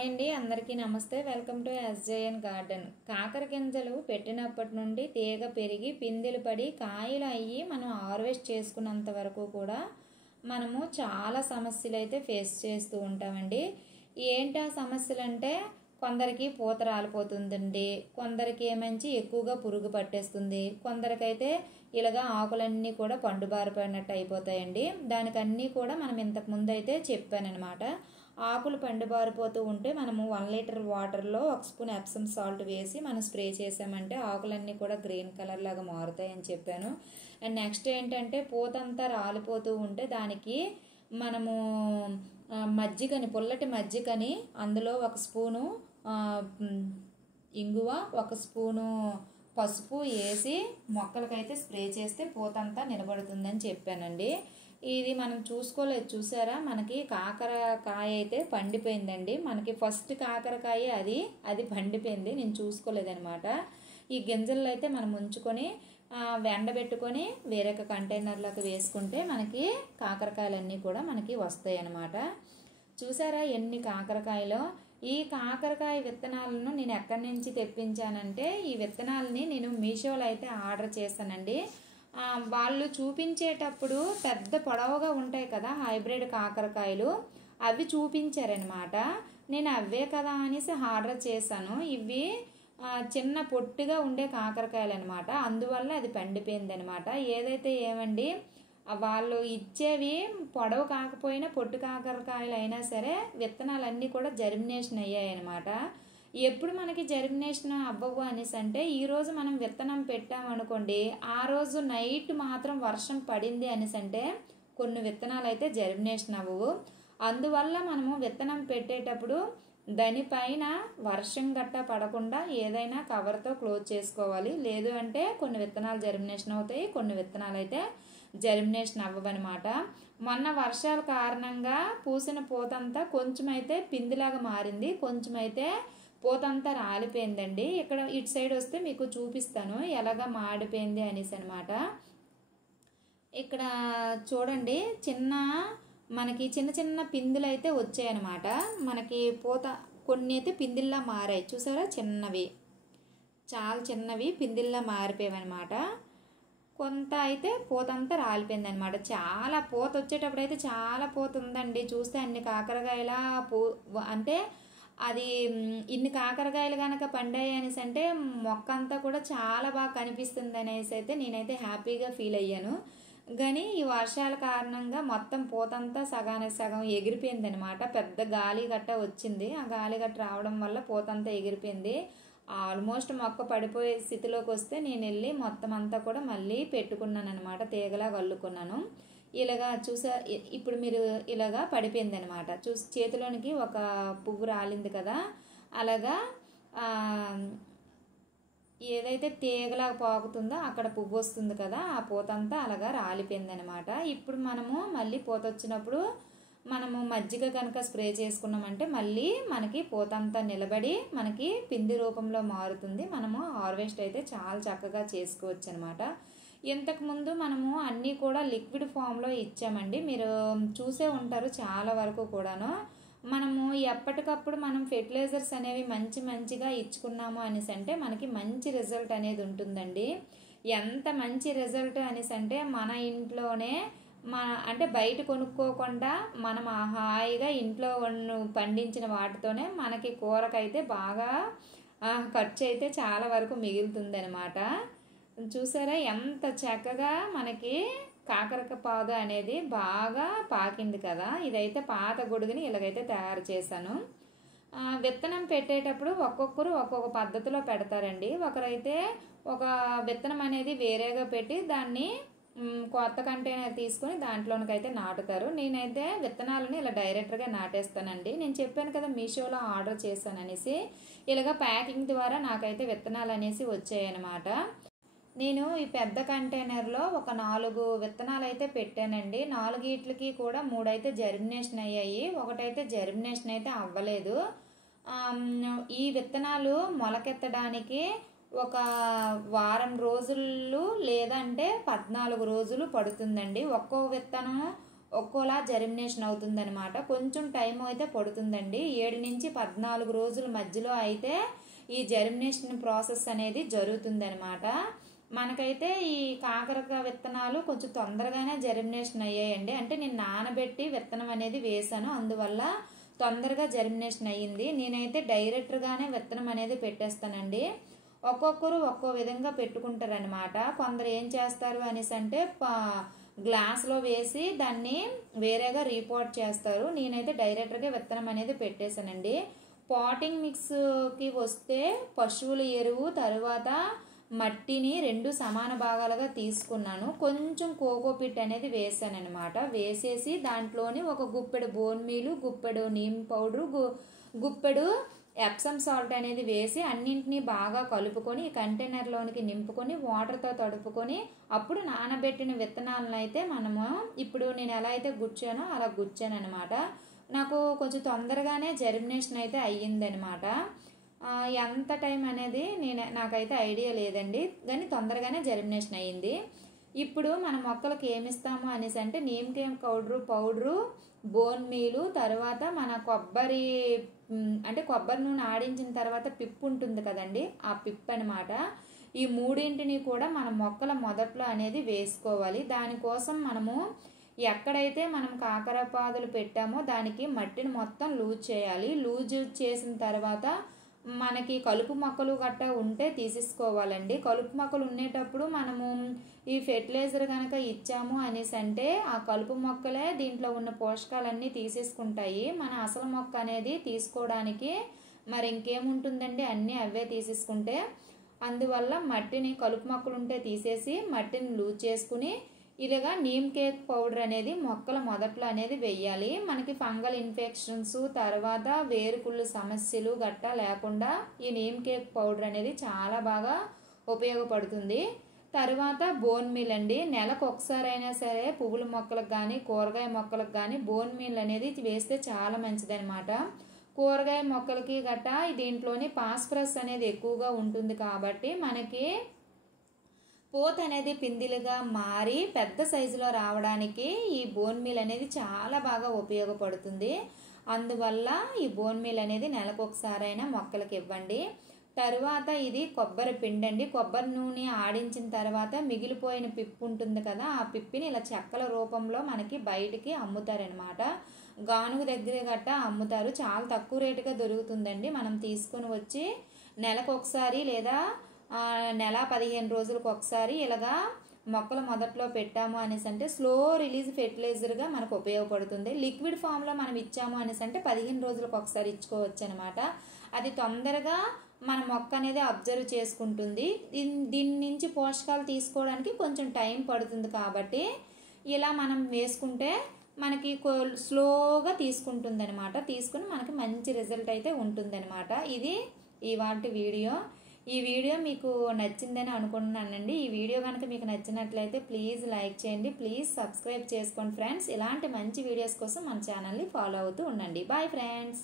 Hi అండి, అందరికీ నమస్తే. Welcome to SJN garden. కాకర గింజలు పెట్టినప్పటి నుండి తీగ పెరిగి పిందెలు పడి కాయలు అయ్యి మనం హార్వెస్ట్ చేసుకున్నంత వరకు కూడా మనము చాలా సమస్యలు అయితే ఫేస్ చేస్తూ ఉంటామండి. ఏంటి ఆ సమస్యలు అంటే, కొందరికి పూత రాలిపోతుందండి, కొందరికి ఏమంచి ఎక్కువగా పురుగు పట్టేస్తుంది, కొందరికైతే ఇలాగా ఆకులన్నీ కూడా పండుబారిపోయినట్టు అయిపోతాయండి. దానికన్నీ కూడా మనం ఇంతకు ముందు అయితే చెప్పానమాట. ఆకులు పండుబారిపోతూ ఉంటే మనము 1 లీటర్ వాటర్లో 1 స్పూన్ ఎప్సమ్ సాల్ట్ వేసి మనం స్ప్రే చేసామంటే ఆకులన్నీ కూడా గ్రీన్ కలర్ లాగా మారుతాయి అని చెప్పాను. అండ్ నెక్స్ట్ ఏంటంటే, పూతంతా రాలిపోతూ ఉంటే దానికి మనము మజ్జిగని, పుల్లటి మజ్జిగని, అందులో 1 స్పూను ఇంగువ, 1 స్పూను పసుపు వేసి మొక్కలకైతే స్ప్రే చేస్తే పూతంతా నిలబడుతుందని చెప్పానండి. ఇది మనం చూసుకోలేదు, చూసారా, మనకి కాకరకాయ అయితే పండిపోయిందండి. మనకి ఫస్ట్ కాకరకాయ అది పండిపోయింది, నేను చూసుకోలేదనమాట. ఈ గింజల్లో అయితే మనం ఉంచుకొని ఎండబెట్టుకొని వేరే కంటైనర్లోకి వేసుకుంటే మనకి కాకరకాయలన్నీ కూడా మనకి వస్తాయి అన్నమాట. చూసారా ఎన్ని కాకరకాయలు. ఈ కాకరకాయ విత్తనాలను నేను ఎక్కడి నుంచి తెప్పించానంటే, ఈ విత్తనాలని నేను మీషోలో అయితే ఆర్డర్ చేశానండి. వాళ్ళు చూపించేటప్పుడు పెద్ద పొడవుగా ఉంటాయి కదా హైబ్రిడ్ కాకరకాయలు, అవి చూపించారనమాట. నేను అవే కదా అనేసి ఆర్డర్ చేశాను. ఇవి చిన్న పొట్టుగా ఉండే కాకరకాయలు అనమాట, అందువల్ల అది పండిపోయింది అనమాట. ఏదైతే ఏమండి, వాళ్ళు ఇచ్చేవి పొడవు కాకపోయినా పొట్టు కాకరకాయలు అయినా సరే విత్తనాలన్నీ కూడా జర్మినేషన్ అయ్యాయి అనమాట. ఎప్పుడు మనకి జర్మినేషన్ అవ్వవు అనేసి అంటే, ఈరోజు మనం విత్తనం పెట్టామనుకోండి, ఆ రోజు నైట్ మాత్రం వర్షం పడింది అనేసి అంటే కొన్ని విత్తనాలు అయితే జర్మినేషన్ అవ్వవు. అందువల్ల మనము విత్తనం పెట్టేటప్పుడు దానిపైన వర్షం గట్టా పడకుండా ఏదైనా కవర్తో క్లోజ్ చేసుకోవాలి. లేదు అంటే కొన్ని విత్తనాలు జర్మినేషన్ అవుతాయి, కొన్ని విత్తనాలు అయితే జర్మినేషన్ అవ్వవన్నమాట. మొన్న వర్షాల కారణంగా పూసిన పూతంతా కొంచెం అయితే పిందిలాగా మారింది, కొంచెం అయితే పూతంతా రాలిపోయిందండి. ఇక్కడ ఇటు సైడ్ వస్తే మీకు చూపిస్తాను ఎలాగా మాడిపోయింది అనేసి అనమాట. ఇక్కడ చూడండి, మనకి చిన్న చిన్న పిందులు అయితే వచ్చాయన్నమాట. మనకి పూత కొన్ని అయితే పిందిల్లా మారాయి, చూసారా, చిన్నవి, చాలా చిన్నవి పిందిల్లా మారిపోయావన్నమాట. కొంత అయితే పూతంతా రాలిపోయింది అనమాట. చాలా పూత వచ్చేటప్పుడు అయితే చాలా పూత ఉందండి. చూస్తే అన్ని కాకరకాయల అంటే అది ఇన్ని కాకరకాయలు కనుక పండాయి అనేసి అంటే మొక్క అంతా కూడా చాలా బాగా కనిపిస్తుంది అనేసి అయితే నేనైతే హ్యాపీగా ఫీల్ అయ్యాను. కానీ ఈ వర్షాల కారణంగా మొత్తం పూతంతా సగానికి సగం ఎగిరిపోయింది అనమాట. పెద్ద గాలి గట్ట వచ్చింది, ఆ గాలి గట్ట రావడం వల్ల పూతంతా ఎగిరిపోయింది. ఆల్మోస్ట్ మొక్క పడిపోయే స్థితిలోకి వస్తే నేను వెళ్ళి మొత్తం అంతా కూడా మళ్ళీ పెట్టుకున్నాను అనమాట, తీగలా కల్లుకున్నాను. ఇలాగా ఇప్పుడు మీరు ఇలాగా పడిపోయింది అనమాట. చేతిలోనికి ఒక పువ్వు రాలింది కదా, అలాగా ఏదైతే తీగలా పాకుతుందో అక్కడ పువ్వు వస్తుంది కదా, ఆ పూతంతా అలాగా రాలిపోయింది అనమాట. ఇప్పుడు మనము మళ్ళీ పూత వచ్చినప్పుడు మనము మజ్జిగ కనుక స్ప్రే చేసుకున్నామంటే మళ్ళీ మనకి పూతంతా నిలబడి మనకి పిండి రూపంలో మారుతుంది. మనము హార్వెస్ట్ అయితే చాలా చక్కగా చేసుకోవచ్చు అనమాట. ఇంతకుముందు మనము అన్నీ కూడా లిక్విడ్ ఫామ్లో ఇచ్చామండి, మీరు చూసే ఉంటారు చాలా వరకు కూడాను. మనము ఎప్పటికప్పుడు మనం ఫెర్టిలైజర్స్ అనేవి మంచిగా ఇచ్చుకున్నాము అనేసి అంటే మనకి మంచి రిజల్ట్ అనేది ఉంటుందండి. ఎంత మంచి రిజల్ట్ అనేసి అంటే, మన ఇంట్లోనే అంటే బయట కొనుక్కోకుండా మనం హాయిగా ఇంట్లో పండించిన వాటితోనే మనకి కూరకైతే బాగా ఖర్చు అయితే చాలా వరకు మిగులుతుంది అనమాట. చూసారా ఎంత చక్కగా మనకి కాకరపాదు అనేది బాగా పాకింది కదా. ఇదైతే పాత గొడుగుని ఇలాగైతే తయారు చేశాను. విత్తనం పెట్టేటప్పుడు ఒక్కొక్కరు ఒక్కొక్క పద్ధతిలో పెడతారండి. ఒకరైతే ఒక విత్తనం అనేది వేరేగా పెట్టి దాన్ని కొత్త కంటైనర్ తీసుకొని దాంట్లోనికైతే నాటుతారు. నేనైతే విత్తనాలను ఇలా డైరెక్ట్గా నాటేస్తానండి. నేను చెప్పాను కదా మీషోలో ఆర్డర్ చేశాను అనేసి, ఇలాగ ప్యాకింగ్ ద్వారా నాకైతే విత్తనాలు అనేసి వచ్చాయన్నమాట. నేను ఈ పెద్ద కంటైనర్లో ఒక 4 విత్తనాలు అయితే పెట్టానండి. 4కి కూడా 3 అయితే జర్మినేషన్ అయ్యాయి, ఒకటైతే జర్మినేషన్ అయితే అవ్వలేదు. ఈ విత్తనాలు మొలకెత్తడానికి ఒక వారం రోజులు లేదంటే 14 రోజులు పడుతుందండి. ఒక్కో విత్తనం ఒక్కోలా జర్మినేషన్ అవుతుందన్నమాట. కొంచెం టైం అయితే పడుతుందండి. 7 నుంచి 14 రోజుల మధ్యలో అయితే ఈ జర్మినేషన్ ప్రాసెస్ అనేది జరుగుతుందన్నమాట. మనకైతే ఈ కాకరకాయ విత్తనాలు కొంచెం తొందరగానే జర్మినేషన్ అయ్యాయండి. అంటే నేను నానబెట్టి విత్తనం అనేది వేసాను, అందువల్ల తొందరగా జర్మినేషన్ అయ్యింది. నేనైతే డైరెక్ట్గానే విత్తనం అనేది పెట్టేస్తానండి. ఒక్కొక్కరు ఒక్కో విధంగా పెట్టుకుంటారనమాట. కొందరు ఏం చేస్తారు అనేసి అంటే గ్లాస్లో వేసి దాన్ని వేరేగా రీపోర్ట్ చేస్తారు. నేనైతే డైరెక్ట్గా విత్తనం అనేది పెట్టేశానండి. పాటింగ్ మిక్స్కి వస్తే పశువుల ఎరువు తర్వాత మట్టిని 2 సమాన భాగాలుగా తీసుకున్నాను. కొంచెం కోకోపిట్ అనేది వేసాను అనమాట. వేసేసి దాంట్లోని ఒక గుప్పెడు బోన్ మీలు, గుప్పెడు నీమ్ పౌడరు, గుప్పెడు ఎప్సమ్ సాల్ట్ అనేది వేసి అన్నింటినీ బాగా కలుపుకొని కంటైనర్లోనికి నింపుకొని వాటర్తో తడుపుకొని అప్పుడు నానబెట్టిన విత్తనాలను అయితే మనము ఇప్పుడు నేను ఎలా అయితే గుచ్చానో అలా గుచ్చాను అనమాట. నాకు కొంచెం తొందరగానే జర్మినేషన్ అయితే అయ్యిందనమాట. ఎంత టైం అనేది నాకైతే ఐడియా లేదండి, కానీ తొందరగానే జర్మినేషన్ అయ్యింది. ఇప్పుడు మన మొక్కలకు ఏమిస్తాము అనేసి అంటే నీమ్ పౌడరు, బోన్ మీలు, తర్వాత మన కొబ్బరి అంటే కొబ్బరి నూనె ఆడించిన తర్వాత పిప్పు ఉంటుంది కదండి, ఆ పిప్పు అనమాట. ఈ మూడింటిని కూడా మన మొక్కల మొదట్లో అనేది వేసుకోవాలి. దానికోసం మనము ఎక్కడైతే మనం కాకరపాదులు పెట్టామో దానికి మట్టిని మొత్తం లూజ్ చేయాలి. లూజ్ చేసిన తర్వాత మనకి కలుపు మొక్కలు గట్టా ఉంటే తీసేసుకోవాలండి. కలుపు మొక్కలు ఉండేటప్పుడు మనము ఈ ఫెర్టిలైజర్ కనుక ఇచ్చాము అనేసి అంటే ఆ కలుపు మొక్కలే దీంట్లో ఉన్న పోషకాలన్నీ తీసేసుకుంటాయి. మన అసలు మొక్క అనేది తీసుకోవడానికి మరి ఇంకేముంటుందండి, అన్నీ అవే తీసేసుకుంటే. అందువల్ల మట్టిని కలుపు మొక్కలు ఉంటే తీసేసి మట్టిని లూజ్ చేసుకుని ఇలాగా నీమ్ కేక్ పౌడర్ అనేది మొక్కల మొదట్లో అనేది వెయ్యాలి. మనకి ఫంగల్ ఇన్ఫెక్షన్స్ తర్వాత వేరుకుళ్ళు సమస్యలు గట్టా లేకుండా ఈ నీమ్ కేక్ పౌడర్ అనేది చాలా బాగా ఉపయోగపడుతుంది. తర్వాత బోన్ మీల్ అండి. నెలకు ఒకసారైనా సరే పువ్వుల మొక్కలకు కానీ కూరగాయ మొక్కలకు కానీ బోన్ మీల్ అనేది వేస్తే చాలా మంచిదన్నమాట. కూరగాయ మొక్కలకి గట్టా దీంట్లోని ఫాస్ఫరస్ అనేది ఎక్కువగా ఉంటుంది కాబట్టి మనకి పూత అనేది పిందిలుగా మారి పెద్ద సైజులో రావడానికి ఈ బోన్ మీల్ అనేది చాలా బాగా ఉపయోగపడుతుంది. అందువల్ల ఈ బోన్ మీల్ అనేది నెలకు ఒకసారైనా మొక్కలకు ఇవ్వండి. తరువాత ఇది కొబ్బరి పిండి అండి. కొబ్బరి నూనె ఆడించిన తర్వాత మిగిలిపోయిన పిప్పు ఉంటుంది కదా, ఆ పిప్పిని ఇలా చెక్కల రూపంలో మనకి బయటికి అమ్ముతారనమాట. గానుగు దగ్గర గట్టా అమ్ముతారు. చాలా తక్కువ రేటుగా దొరుకుతుందండి. మనం తీసుకొని వచ్చి నెలకు ఒకసారి లేదా నెల 15 రోజులకు ఒకసారి ఇలాగా మొక్కల మొదట్లో పెట్టాము అనేసి అంటే స్లో రిలీజ్ ఫెర్టిలైజర్గా మనకు ఉపయోగపడుతుంది. లిక్విడ్ ఫామ్లో మనం ఇచ్చాము అనేసి అంటే 15 రోజులకు ఒకసారి ఇచ్చుకోవచ్చు అనమాట. అది తొందరగా మన మొక్క అనేది అబ్జర్వ్ చేసుకుంటుంది. దీని నుంచి పోషకాలు తీసుకోవడానికి కొంచెం టైం పడుతుంది కాబట్టి ఇలా మనం వేసుకుంటే మనకి స్లోగా తీసుకుంటుంది అనమాట. తీసుకుని మనకి మంచి రిజల్ట్ అయితే ఉంటుంది అనమాట. ఇది ఇవాల్టి వీడియో. ఈ వీడియో మీకు నచ్చిందని అనుకుంటున్నానండి. ఈ వీడియో కనుక మీకు నచ్చినట్లయితే ప్లీజ్ లైక్ చేయండి, ప్లీజ్ సబ్స్క్రైబ్ చేసుకోండి ఫ్రెండ్స్. ఇలాంటి మంచి వీడియోస్ కోసం మన ఛానల్ని ఫాలో అవుతూ ఉండండి. Bye friends.